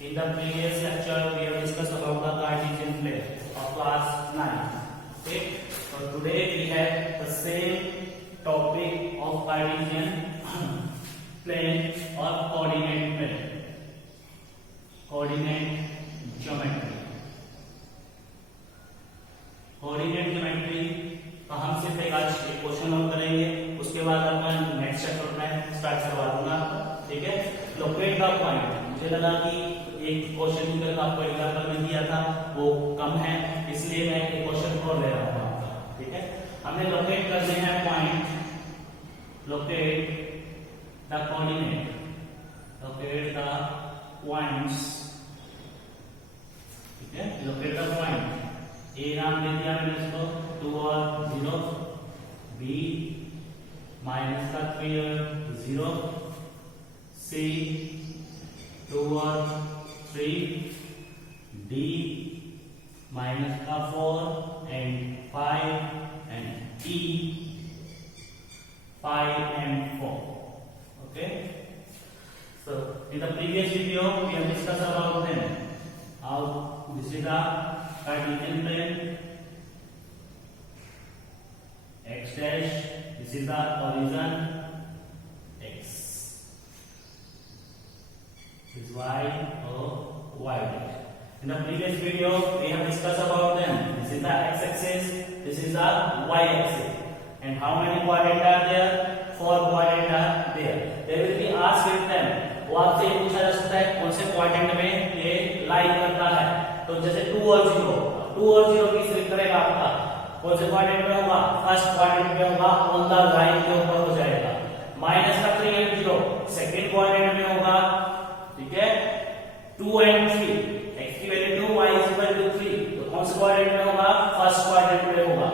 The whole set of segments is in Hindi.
In the previous lecture, we have discussed about the Cartesian plane of class 9. Okay, so today we have the same topic of Cartesian plane or coordinate plane, coordinate geometry. Coordinate geometry का हम सिर्फ एक आज एक क्वेश्चन और करेंगे, उसके बाद अपन नेक्स्ट चैप्टर में स्टार्ट करवा दूंगा। ठीक है, लोकेट द पॉइंट। मुझे लगा कि एक क्वेश्चन निकल का आपको एग्जांपल में दिया था वो कम है, इसलिए मैं एक क्वेश्चन और ले रहा हूँ आपका। ठीक है, हमने लोकेट करने हैं point, locate the coordinate, locate the points. ठीक है, लोकेट द पॉइंट। ए नाम दे दिया मैंने इसको 2 और 0, बी माइनस का 3 और 0, सी 2 और 3, डी माइनस का 4 and 5 and E 5 and 4. Okay, so in the previous video we have discussed about them. How this is the Cartesian plane, x dash, this is the origin, x, this is y or y dash. In the previous video we have discussed about them. This is the x axis, this is the y axis, and how many quadrants are there? 4 quadrants are there. They will be asked with them. वो आपसे पूछा जा सकता है कौन से क्वाड्रेंट में ये लाई करता है। तो जैसे 2 और 0, 2 और 0 की सिलेक्ट करेगा आपका, कौन से क्वाड्रेंट में होगा? फर्स्ट क्वाड्रेंट में होगा, ऑन द लाइन के ऊपर हो जाएगा। माइनस का 3 और 0 सेकंड क्वाड्रेंट में होगा। ठीक है, 2 and 3, x की value 2, y is equal to 3, तो कौन से क्वाड्रेंट में होगा? फर्स्ट क्वाड्रेंट में होगा।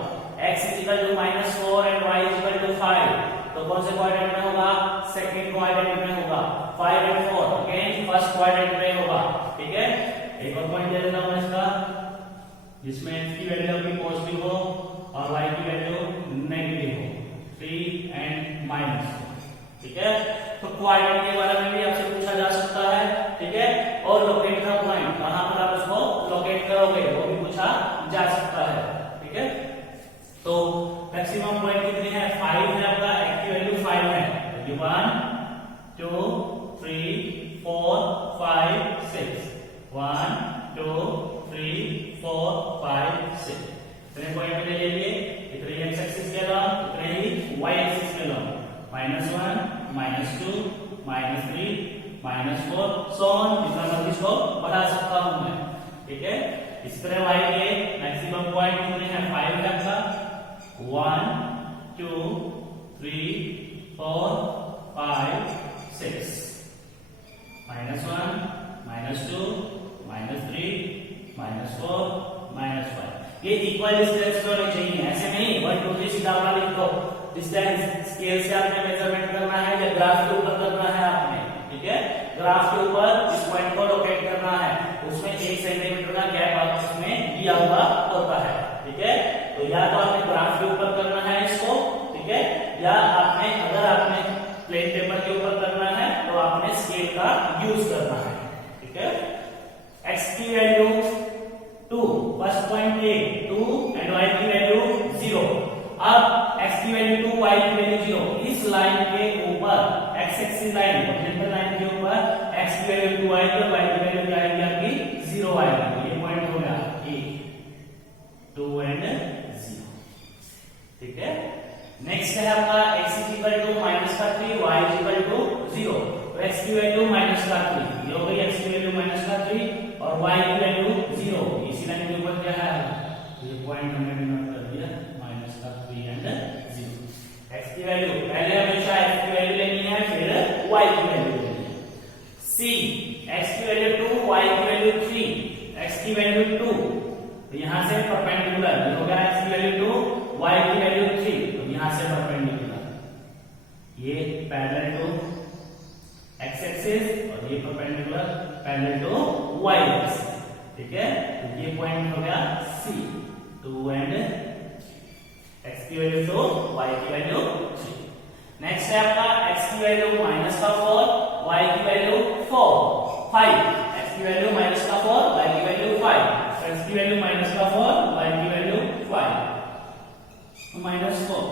x is equal to -4 and y is equal to 5, तो कौन से क्वाड्रेंट में होगा? सेकंड क्वाड्रेंट में होगा। 5 and 4 अगेन फर्स्ट क्वाड्रेंट में होगा। ठीक है, एक और पॉइंट दे देता हूं इसका, जिसमें x की वैल्यू भी पॉजिटिव हो और y की वैल्यू नेगेटिव हो, 3 and -4। ठीक है, तो क्वाड्रेंट के बारे में भी आपसे पूछा जा सकता है। ठीक है, और लोकेट द पॉइंट, कहां पर आप उसको लोकेट करोगे वो भी पूछा जा सकता है। ठीक है, तो मैक्सिमम पॉइंट कितने हैं? 5 है आपका, x की वैल्यू 5 है, 1 2 3 4 5 6, 1 2 3 4 5 6, इतने पॉइंट मैंने ले लिए। इतने एक्स एक्सिस के अलावा इतने ही वाई एक्सिस के अलावा, -1 -2 -3 -4 सो ऑन, जितना मर्जी इसको बढ़ा सकता हूं मैं। ठीक है, इस तरह वाई के मैक्सिमम पॉइंट कितने हैं? 5 है आपका, 1 2 3 4 5 6, -1 -2 -3 -4 -5। ये इक्वल डिस्टेंस पे होने चाहिए, ऐसे नहीं 1 2 3 सीधा वाला लिख दो। डिस्टेंस स्केल से आपने मेजरमेंट करना है या ग्राफ के ऊपर करना है आपने। ठीक है, ग्राफ के ऊपर इस पॉइंट को लोकेट करना है, उसमें 1 सेंटीमीटर का गैप आपने दिया हुआ होता है। ठीक है, तो या तो आपने ग्राफ के ऊपर करना है इसको, ठीक है, या आपने अगर आपने प्लेन पेपर के ऊपर करना है तो आपने स्केल का यूज करना है। ठीक है, x की value 2, first point A 2 and y की वैल्यू 0। अब x की वैल्यू 2, y की वैल्यू 0, इस लाइन के ऊपर x axis line, horizontal line के ऊपर x की वैल्यू 2 आएगी और y की वैल्यू क्या आएगी आपकी? 0 आएगी। ये पॉइंट हो गया a 2 and 0। ठीक है, नेक्स्ट है आपका x is equal to -3, y is equal to 0, तो x की वैल्यू -3, ये हो गई x की वैल्यू -3 और y की वैल्यू 0। इसी लाइन के ऊपर क्या है? ये पॉइंट हमने नोट कर दिया, -3 and 0। x की वैल्यू पहले हमेशा x की वैल्यू लेनी है, फिर y की वैल्यू लेनी है। c, x की वैल्यू 2, y की वैल्यू 3, x की वैल्यू 2, तो यहां से परपेंडिकुलर, ये हो गया x की वैल्यू 2, y की वैल्यू 3, तो यहां से परपेंडिकुलर, ये पैरेलल टू x एक्सिस और ये perpendicular parallel to y axis. ठीक है, तो ये पॉइंट हो गया C, 2 and x की वैल्यू 2, y की वैल्यू 3। नेक्स्ट है आपका x की वैल्यू -4, y की वैल्यू 4 5, x की वैल्यू वैल्यू माइनस का 4, y की वैल्यू 5, -4।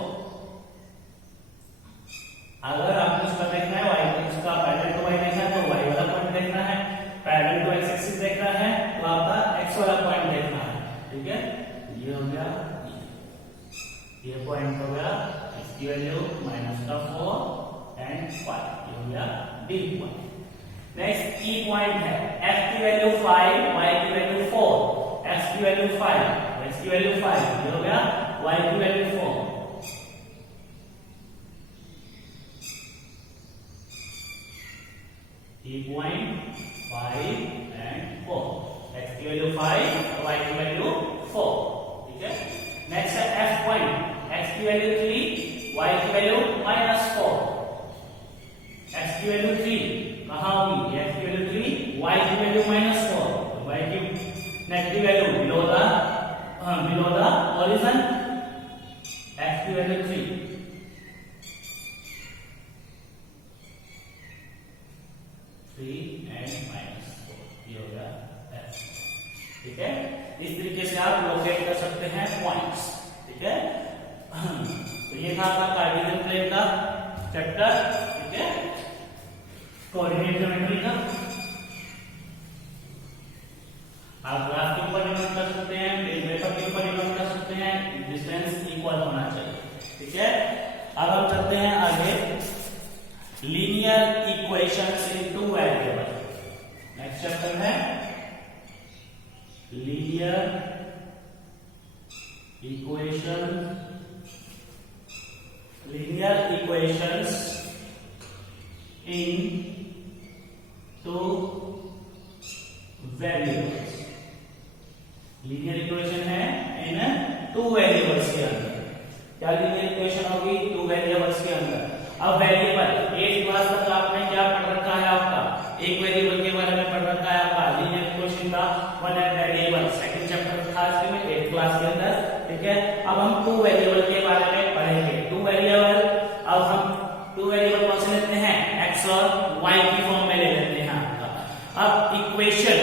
अगर आपको इसका देखना है y इसका पैरेलल टू y देखना है तो y वाला पॉइंट देखना है, पैरेलल टू x एक्सिस देखना है तो आपका x वाला पॉइंट देखना है। ठीक है, ये हो गया, ये पॉइंट हो गया, इसकी वैल्यू माइनस का 4 एंड 5, ये हो गया डी पॉइंट। नेक्स्ट ई पॉइंट है, f की वैल्यू 5, y की वैल्यू 4, x की वैल्यू 5, x की वैल्यू 5, ये हो गया y की value 4। E point 5 and 4, x की वैल्यू 5, y की वैल्यू 4। ठीक है, नेक्स्ट है f पॉइंट, x की वैल्यू 3, y की वैल्यू -4, x की वैल्यू 3 कहां होगी, x की वैल्यू 3, y की वैल्यू -4, तो y की negative value below the origin, x की वैल्यू 3, एंड -4, ये हो गया f। ठीक है, इस तरीके से आप लोकेट कर सकते हैं पॉइंट्स। ठीक है, तो ये था आपका कार्टेशियन प्लेन का चैप्टर। ठीक है, कोऑर्डिनेट ज्योमेट्री का आप ग्राफ के ऊपर डिपेंड कर सकते हैं, प्लेन पेपर के ऊपर डिपेंड कर सकते हैं, डिस्टेंस इक्वल होना चाहिए। ठीक है, अब हम चलते हैं आगे, linear equations in two variable. Next chapter है linear equations in two variables. Linear equation है इन टू वेरिएबल्स के अंदर। क्या लीनियर इक्वेशन होगी, टू वेरिएबल्स के अंदर। अब वेरिएबल 8 क्लास तक आपने क्या पढ़ रखा है, आपका एक वेरिएबल के बारे में पढ़ रखा है, आपका लीनियर इक्वेशन का वन वेरिएबल सेकंड चैप्टर था इसके में 8 क्लास के अंदर। ठीक है, अब हम टू वेरिएबल के बारे में पढ़ेंगे। टू वेरिएबल, अब हम टू वेरिएबल कौन से लेते हैं, x और y की फॉर्म में ले लेते हैं आपका। अब इक्वेशन,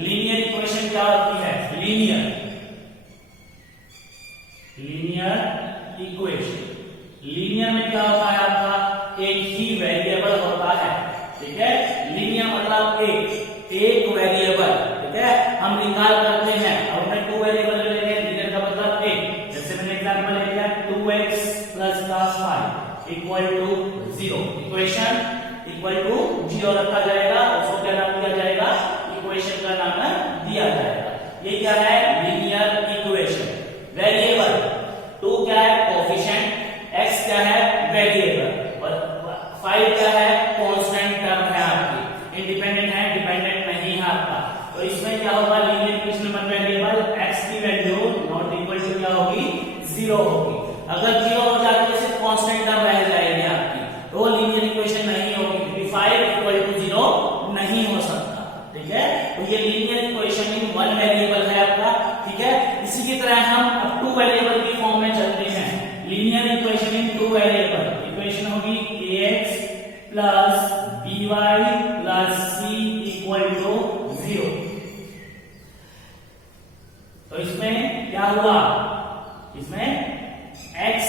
लीनियर इक्वेशन क्या होती है, लीनियर इक्वेशन, लीनियर में क्या होता है आपका, एक ही वेरिएबल होता है। ठीक है, लीनियर मतलब एक वेरिएबल। ठीक है, हम निकाल करते हैं, और मैं टू वेरिएबल ले लेंगे, लीनियर का मतलब एक। जैसे मैंने एग्जांपल ले लिया 2x + cos 5 = 0, equation equal to 0 रखा जाएगा, उसको क्या नाम दिया जाएगा, इक्वेशन का नाम दिया जाएगा। ये क्या है, लीनियर इक्वेशन। वेरिएबल, 2 क्या है, कोएफिशिएंट, x क्या है, वेरिएबल, और 5 क्या है, कांस्टेंट टर्म है आपकी, इंडिपेंडेंट है, डिपेंडेंट नहीं है आपका। तो इसमें क्या होगा, लीनियर इक्वेशन में वेरिएबल x की वैल्यू नॉट इक्वल टू क्या होगी, 0 होगी। अगर 0 हो जाती है सिर्फ कांस्टेंट टर्म रह जाएगी आपकी, तो वो लीनियर इक्वेशन नहीं होगी, क्योंकि 5 = 0 नहीं हो सकता। ठीक है, तो ये linear equation in one variable है आपका। ठीक है, इसी की तरह हम अब टू वेरिएबल की फॉर्म में चलते हैं। Linear equation in two variable, equation होगी ax + by + c = 0। तो इसमें क्या हुआ, इसमें x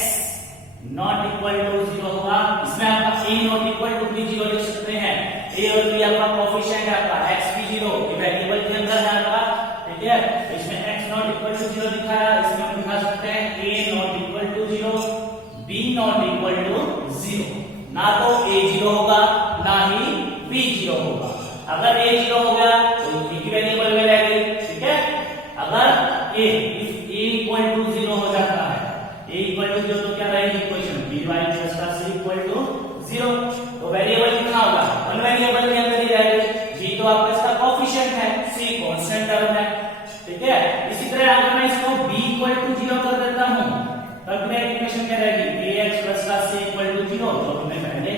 नॉट इक्वल टू 0 होगा। इसमें आपका a not equal to b 0 लिख सकते हैं। a और b आपका कोएफिशिएंट है, आपका x भी 0, ये वेरिएबल के अंदर है आपका। ठीक है, इसमें x नॉट इक्वल टू 0 लिखा है, इसमें हम लिखा सकते हैं a not equal to 0, b not equal to 0। ना तो a 0 होगा, ना ही b 0 होगा। अगर a 0 हो गया तो एक वेरिएबल में रह गई। ठीक है, अगर a = 0 हो जाता है, a = 0 तो क्या रहेगी इक्वेशन, by + c = 0। तो वेरिएबल कितना होगा, वन वेरिएबल के अंदर ही रहेगा। b तो आपका इसका कोएफिशिएंट है, c कांस्टेंट टर्म है। ठीक है, इसी तरह अगर मैं इसको b = 0 कर देता हूं, तब मेरी इक्वेशन क्या रहेगी, ax + c = 0, जो हमने पहले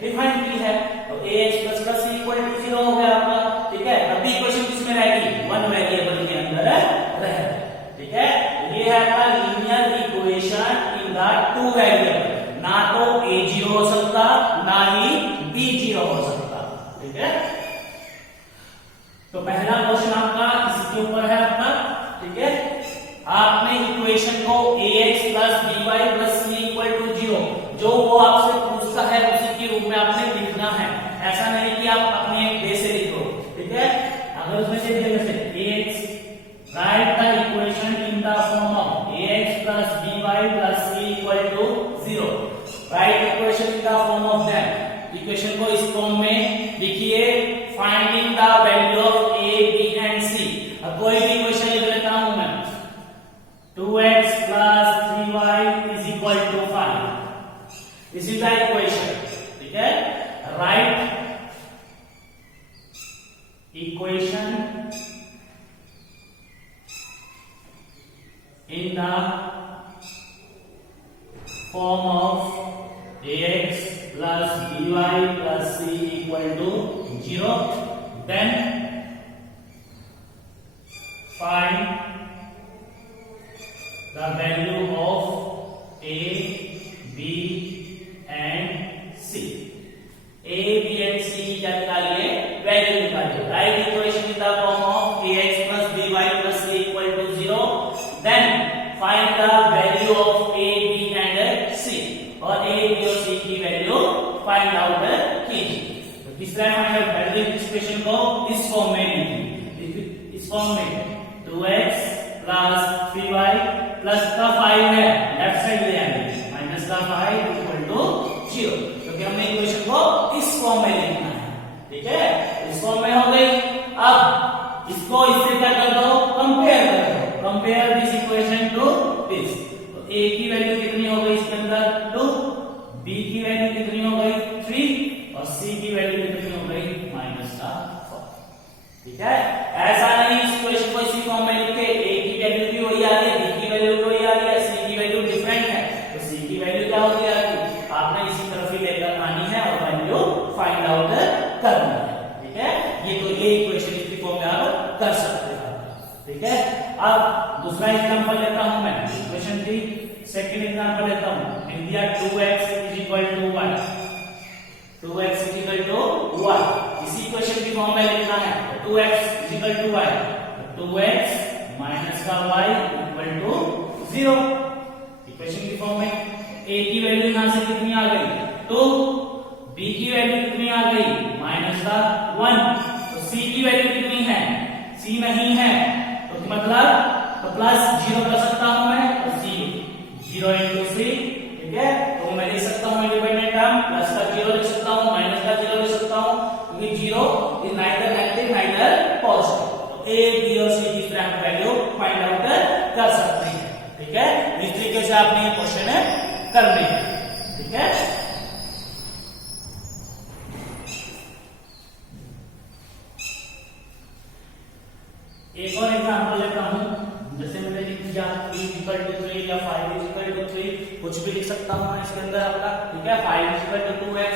डिफाइन की है। तो ax + c = 0 हो गया आपका। ठीक है, अब इक्वेशन किसमें रहेगी, वन वेरिएबल के अंदर रहेगी। ठीक है, ये है आपका linear equation in the two variable. ना तो a 0 हो सकता, ना ही b 0 हो सकता। ठीक है, तो पहला क्वेश्चन आपका इसके ऊपर है आपका। ठीक है, आपने इक्वेशन को ax plus by plus c equal to 0 जो वो आपसे पूछता है उसी के रूप में आपने लिखना है। ऐसा नहीं कि आप अपने एक वे से लिखो, ठीक है। अगर उसमें से दिया जैसे ax, write the equation in the form of ax plus by plus c equal to 0, write equation in the form of that. Equation को इस फॉर्म में लिखिए, finding the value of a b and c। अब कोई भी इक्वेशन लिख लेता हूं मैं, 2x plus 3y is equal to 5. This is the equation, ठीक है। Write equation in the form of ax plus by plus c equal to 0. Then find the value of a, b and c. a, b and c क्या निकालिए, वैल्यू निकालिए। Right equation in the form of ax plus by plus c equal to 0. Then find the value of a, b and c, और a, b और c की वैल्यू फाइंड आउट कीजिए। तो किस तरह फाइंड आउट करेंगे, इक्वेशन को इस फॉर्म में लिखिए, इस फॉर्म में 2x प्लस 3y प्लस का 5 है, लेफ्ट साइड ले आएंगे, माइनस का 5 इक्वल टू 0, क्योंकि हमने इक्वेशन को इस फॉर्म में लिखना है, ठीक है। इस फॉर्म में हो गई। अब इसको इससे क्या कर दो, कंपेयर कर दो, compare this equation two this. तो a की वैल्यू कितनी हो गई इसके अंदर 2, b की वैल्यू कितनी हो गई 3 और c की वैल्यू कितनी हो गई माइनस का 4, ठीक है। ऐसा नहीं इस इक्वेशन को इसी फॉर्म में लिख के a की वैल्यू भी वही आ रही है, b की वैल्यू भी वही आ रही है, c की वैल्यू डिफरेंट है, तो c की वैल्यू क्या होगी आपकी, आपने इसी तरफ ही लेकर आनी है और वैल्यू फाइंड आउट करनी है, ठीक है। ये इक्वेशन इसकी फॉर्म में आप कर सकते हैं, ठीक है। अब दूसरा एग्जांपल लेता हूं मैं, इक्वेशन 3, सेकंड एग्जांपल लेता हूं। इन दिया 2x is equal to y, 2x is equal to y, इसी इक्वेशन की फॉर्म में लिखना है। 2x is equal to y, 2x minus का y इक्वल टू 0, इक्वेशन की फॉर्म में। a की वैल्यू यहां से कितनी आ गई 2, b की वैल्यू कितनी आ गई माइनस का 1, तो c की वैल्यू कितनी है, c नहीं है, तो मतलब तो प्लस 0 कर सकता हूं मैं, तो c 0 into c, ठीक है। तो मैं लिख सकता हूं इंडिपेंडेंट टर्म, प्लस का 0 लिख सकता हूं, माइनस का 0 लिख सकता हूं, क्योंकि 0 is neither negative neither positive. तो a, b और c की तरह वैल्यू फाइंड आउट कर सकते हैं, ठीक है। इस तरीके से आपने ये क्वेश्चन करने हैं, ठीक है। एक और एग्जांपल लेता हूं, जैसे मैंने लिख दिया 3 या 5 कुछ भी लिख सकता हूं मैं इसके अंदर आपका, ठीक है। 5 2x,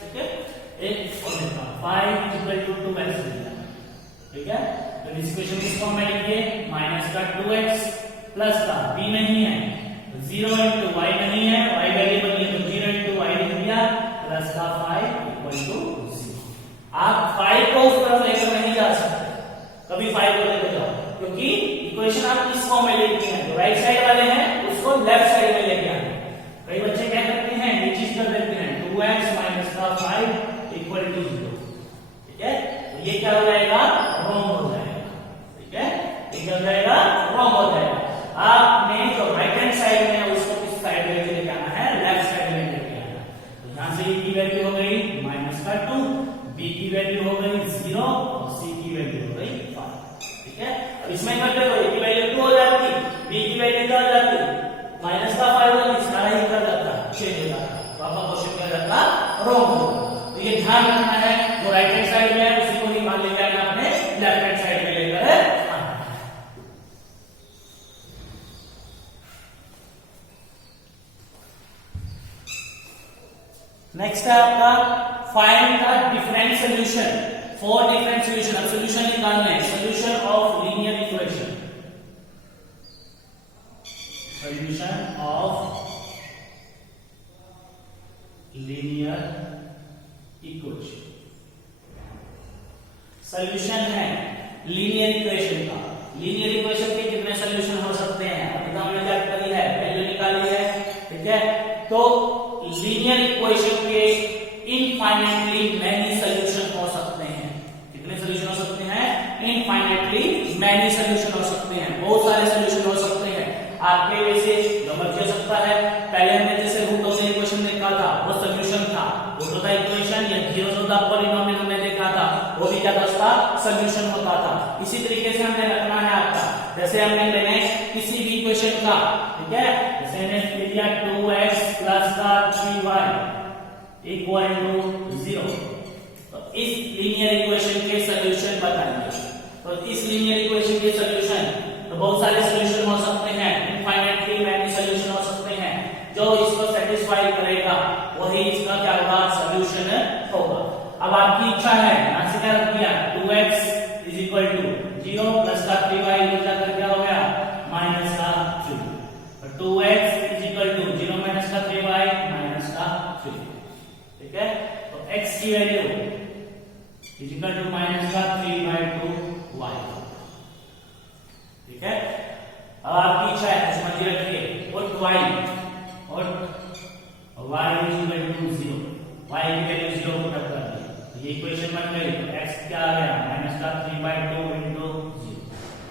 ठीक है। एक और लेता हूं 5 2x, ठीक है। तो इस इक्वेशन किस फॉर्म में लिखिए, माइनस का 2x प्लस का b नहीं है, 0 into y नहीं है, y वैल्यू बनी है, तो 0 into y लिख दिया, प्लस का 5 इक्वल टू 0। आप 5 को उस तरफ लेकर नहीं जा सकते, कभी 5 को लेकर जाओ, क्योंकि इक्वेशन आप इस फॉर्म में लिखते हैं, तो राइट साइड वाले हैं उसको लेफ्ट साइड में लेके आए। कई बच्चे क्या करते हैं, ये चीज कर देते हैं 2x माइनस का 5 इक्वल टू 0, ठीक है। तो ये क्या हो जाएगा, रॉन्ग हो जाएगा, ठीक है। ये क्या हो जाएगा, रॉन्ग हो जाएगा। आपने जो राइट हैंड साइड में है उसको किस साइड में लेके आना है, लेफ्ट साइड में लेके आना। तो यहां से a की वैल्यू हो गई माइनस का 2, b की वैल्यू हो गई 0 और c की वैल्यू हो गई 5, ठीक है। अब इसमें कर दो, a की वैल्यू 2 हो जाती, b की वैल्यू क्या हो जाती माइनस का 5 हो जाती, सारा ही कर जाता, चेंज हो जाता, तो आपका क्वेश्चन क्या जाता, रॉन्ग होगा। तो ये ध्यान रखना है, जो राइट हैंड साइड में है उसी को ही मान लेके आना, आपने लेफ्ट हैंड साइड में लेकर आना। नेक्स्ट है आपका find the different solution, 4 different solution. अब सॉल्यूशन निकालना है, solution of linear equation, solution of linear equation. Solution है लीनियर इक्वेशन का, लीनियर इक्वेशन के कितने सॉल्यूशन हो सकते हैं? अभी तो हमने क्या करी है, वैल्यू निकाली है, ठीक है। तो लीनियर इक्वेशन के इनफाइनाइटली मैनी सॉल्यूशन हो सकते हैं। कितने सॉल्यूशन हो सकते हैं? इनफाइनाइटली मैनी सॉल्यूशन हो सकते हैं, बहुत सारे सॉल्यूशन हो सकते हैं। आपके वैसे जो मर्जी हो सकता है। पहले हमने जैसे रूट ऑफ द इक्वेशन देखा था, वो सॉल्यूशन था। रूट ऑफ द इक्वेशन या जीरोस ऑफ द पॉलिनोमियल हमने देखा था, वो भी क्या था, उसका सॉल्यूशन होता था। इसी तरीके से हमने रखना है आपका, जैसे हमने लेना है किसी भी इक्वेशन का, ठीक है। जैसे हमने लिया 2x प्लस का 3y इक्वल टू 0, तो इस लीनियर इक्वेशन के सॉल्यूशन बताएंगे। तो इस लीनियर इक्वेशन के सॉल्यूशन तो बहुत सारे सॉल्यूशन हो सकते हैं, इनफाइनाइटली मैनी सॉल्यूशन हो सकते हैं। जो इसको सेटिस्फाई करेगा वही इसका क्या होगा, सॉल्यूशन होगा। अब आपकी इच्छा है, यहां से क्या रख दिया, 2x is equal to 0 plus का 3y जाकर क्या हो गया, माइनस का 3। और 2x is equal to 0 minus का 3y माइनस का 3, ठीक है। तो x की value is equal to minus का 3/2y, ठीक है। अब आपकी इच्छा है, समझिए रखिए, और y और y is equal to 0, y की वैल्यू 0 पुट अप कर दी, तो ये इक्वेशन बन गई। तो x क्या आ गया, माइनस का 3/2 into 0,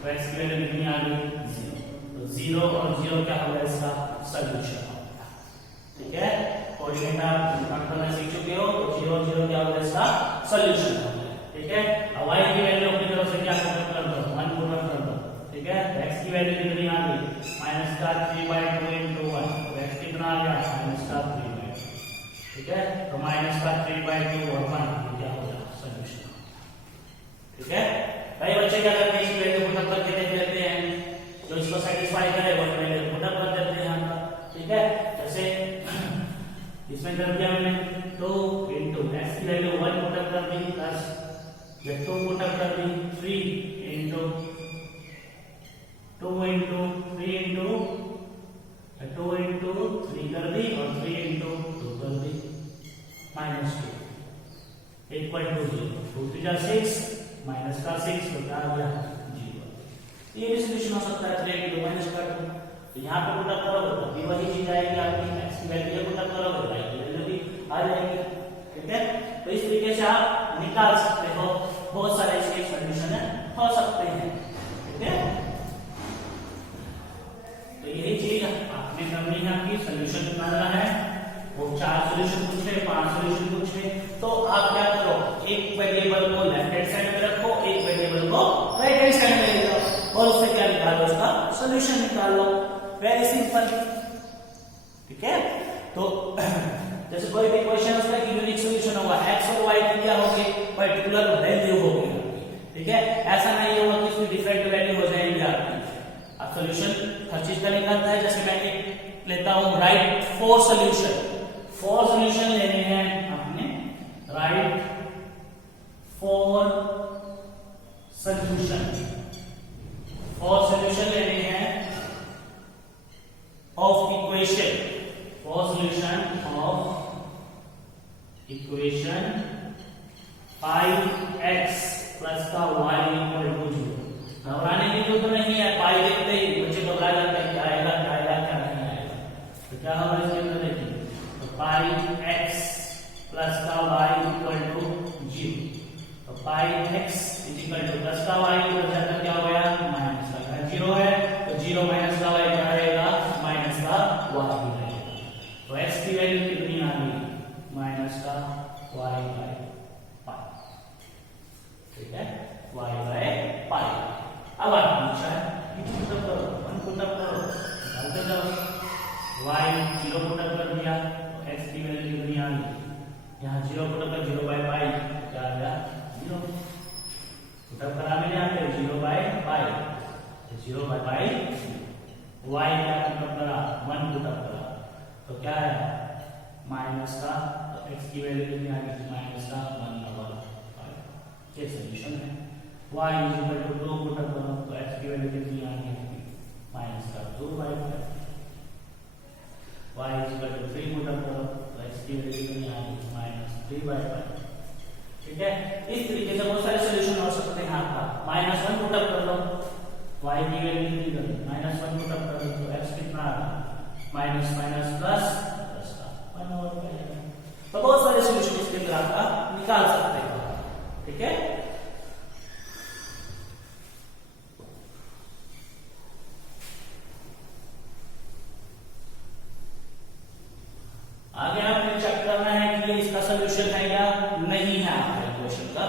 तो x की वैल्यू कितनी आ गई, 0। तो 0 और 0 क्या होगा, इसका सॉल्यूशन होगा, ठीक है। कोऑर्डिनेट आप करना सीख चुके हो, तो 0 और 0 क्या होगा, इसका सॉल्यूशन होगा, ठीक है। अब y की वैल्यू अपनी तरफ से क्या पुट अप कर दो, 1 पुट अप कर दो, ठीक है। x की वैल्यू कितनी आ गई, माइनस का 3/2 into 1, तो x कितना आ गया, माइनस का 3/2, ठीक है। तो माइनस का 3/2 और 1 क्या हो गया, सॉल्यूशन, ठीक है। भाई बच्चे क्या करते हैं, इस वैल्यू पुट अप करके देख लेते हैं, जो इसको सेटिस्फाई करे वो वैल्यू पुट अप कर देते हैं यहां पर, ठीक है। जैसे इसमें कर दिया मैंने 2 into x की वैल्यू 1 पुट अप कर दी, प्लस ये 2 पुट अप कर दी, 3 into 2 into 3 into 2 into 3 कर दी, और 3 into 2 कर दी, माइनस 2 इक्वल टू 0, 2 3 जा 6 माइनस का 6, तो क्या आ गया, 0। ये भी सॉल्यूशन हो सकता है, 3 into माइनस का 2, तो यहाँ पे पुट अप करोगे तो भी वही चीज आएगी आपकी, x की वैल्यू पुट अप करोगे y की वैल्यू भी आ जाएगी, ठीक है। तो इस तरीके से आप निकाल सकते हो, बहुत सारे इसके सॉल्यूशन हो सकते हैं, ठीक है। तो यही चीज आपने करनी है, आपकी सॉल्यूशन निकालना है। वो 4 सॉल्यूशन पूछे, 5 सॉल्यूशन पूछे, तो आप क्या करो, एक वेरिएबल को लेफ्ट हैंड साइड में रखो, एक वेरिएबल को राइट हैंड साइड में ले जाओ, और उससे क्या निकालो, उसका सॉल्यूशन निकालो, वेरी सिंपल, ठीक है। तो जैसे कोई भी क्वेश्चन उसका यूनिक सॉल्यूशन होगा, x और y की क्या होगी, पर्टिकुलर वैल्यू होगी, ठीक है। ऐसा नहीं होगा कि इसमें डिफरेंट वैल्यू हो जाएगी आपकी। अब सॉल्यूशन हर चीज का निकलता है, जैसे मैं लेता हूं राइट 4 सॉल्यूशन, 4 सॉल्यूशन लेने हैं आपने, राइट 4 सॉल्यूशन, 4 सॉल्यूशन लेने हैं of equation, 4 solution of equation 5x plus का y इक्वल टू 0। घबराने की जरूरत नहीं है, पाई देखते ही बच्चे घबरा जाते हैं, क्या आएगा क्या आएगा क्या नहीं आएगा। तो क्या होगा इसके अंदर देखिए, तो पाई x प्लस का y इक्वल टू 0, तो पाई x इक्वल टू प्लस का y इक्वल जाकर क्या हो गया, माइनस का 0 है, तो 0 माइनस का y क्या रहेगा, माइनस का y ही रहेगा। तो x की वैल्यू कितनी आ गई, माइनस का y/पाई, ठीक है, y/पाई। अब आप पूछा है पुट अप करो, 1 पुट अप करो, डालते जाओ, y 0 पुट अप कर दिया, तो x की वैल्यू कितनी आ गई, यहाँ 0 पुट अप कर 0/पाई क्या आ गया, 0 पुट अप करा मैंने यहाँ पे 0/पाई, 0/पाई, y क्या पुट अप करा, 1 पुट अप करा, तो क्या है, माइनस का, तो x की वैल्यू कितनी आ गई, माइनस का 1/5, ये सॉल्यूशन है। y is equal to 2 put up करो, तो x की वैल्यू कितनी आ गई, माइनस का 2/5, y is equal to 3 put up करो, तो x की वैल्यू कितनी आ गई, माइनस 3/5, ठीक है। इस तरीके से बहुत सारे सॉल्यूशन हो सकते हैं आपका। -1 पुट अप कर लो, y की वैल्यू कितनी कर -1 पुट अप कर दो तो x कितना आ रहा माइनस माइनस प्लस प्लस का 1 ओवर पाई। तो बहुत सारे सॉल्यूशन इसके अंदर आपका निकाल सकते हो, ठीक है। आगे आपने चेक करना है कि ये इसका सॉल्यूशन है या नहीं है आपके क्वेश्चन का,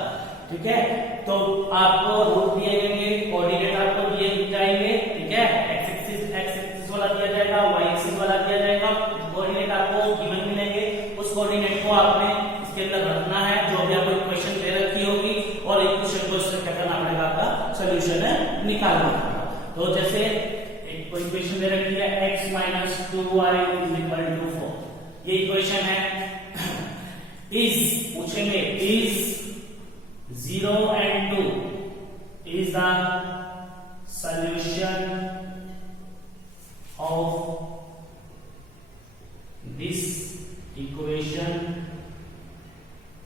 ठीक है। तो आपको रूट दिए जाएंगे, कोऑर्डिनेट आपको दिए जाएंगे, ठीक है। एक्स एक्सिस वाला दिया जाएगा, वाई एक्सिस वाला दिया जाएगा, कोऑर्डिनेट आपको गिवन मिलेंगे। उस कोऑर्डिनेट को आपने इसके अंदर रखना है जो भी आपको इक्वेशन दे रखी होगी, और इक्वेशन को इससे क्या करना पड़ेगा, आपका सॉल्यूशन है निकालना पड़ेगा। तो जैसे एक कोई इक्वेशन दे रखी है x - 2y = 4, ये इक्वेशन है। इज पूछेंगे is 0 and 2 is the solution of this equation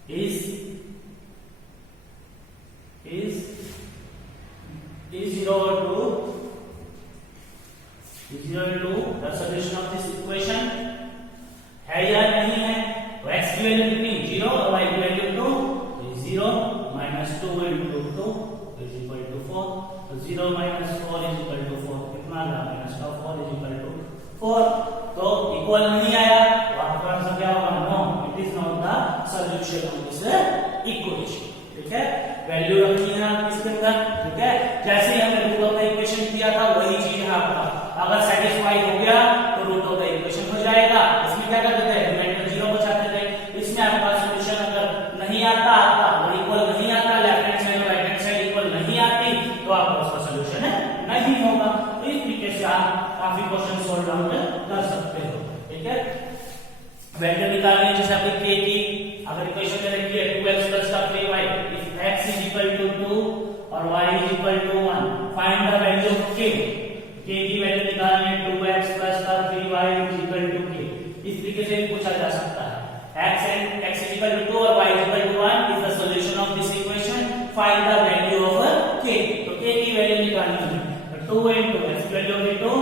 is 0 or 2 is 0 and 2 the solution of this equation है या नहीं है। तो x की वैल्यू कितनी 0 और y की वैल्यू 2, तो 0 - 2 × 2 = 4, तो 0 - 4 = 4 कितना आ रहा -4 = 4। तो इक्वल नहीं आया तो आपका आंसर क्या होगा, no, it is not the solution of this equation, ठीक है। वैल्यू रखनी है इसके अंदर, ठीक है। जैसे ही हमने रूट ऑफ द इक्वेशन किया था वही चीज है आपका, अगर सेटिस्फाई हो गया तो रूट ऑफ द इक्वेशन हो जाएगा। इसमें क्या कर देते हैं, रिमाइंडर 0 बचाते थे। इसमें आपका सॉल्यूशन अगर नहीं आता आपका, और इक्वल नहीं आता, लेफ्ट हैंड साइड और राइट हैंड साइड इक्वल नहीं आती, तो आपका उसका सॉल्यूशन नहीं होगा। तो इस तरीके से आप काफी क्वेश्चन सॉल्व आउट कर सकते हो, ठीक है। वैल्यू निकालनी है, जैसे आपने k की अगर इक्वेशन दे रखी है 2x + 3y, इफ x = 2 और y = 1, find the value of k। k की वैल्यू निकालनी है 2x + 3y = k। इस तरीके से पूछा जा सकता है x = 2 और y = 1 is the solution of this equation, find the value of k। तो k की वैल्यू निकालनी है, तो 2 × x की वैल्यू होगी 2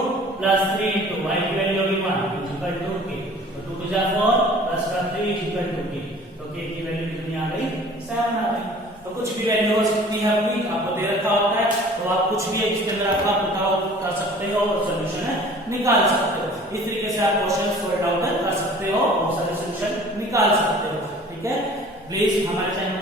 + 3 × y की वैल्यू होगी 1 = k, तो 2 × 4 + 3 = k। तो k की वैल्यू कितनी आ गई, 7 आ गई। तो कुछ भी वैल्यू हो सकती है आपकी, आपको दे रखा होता है, तो आप कुछ भी इसके अंदर आपका कर सकते हो और सॉल्यूशन निकाल सकते हो। इस तरीके से आप क्वेश्चन सॉल्व आउट कर सकते हो और सारे सॉल्यूशन निकाल सकते हो, ठीक है। प्लीज हमारे चैनल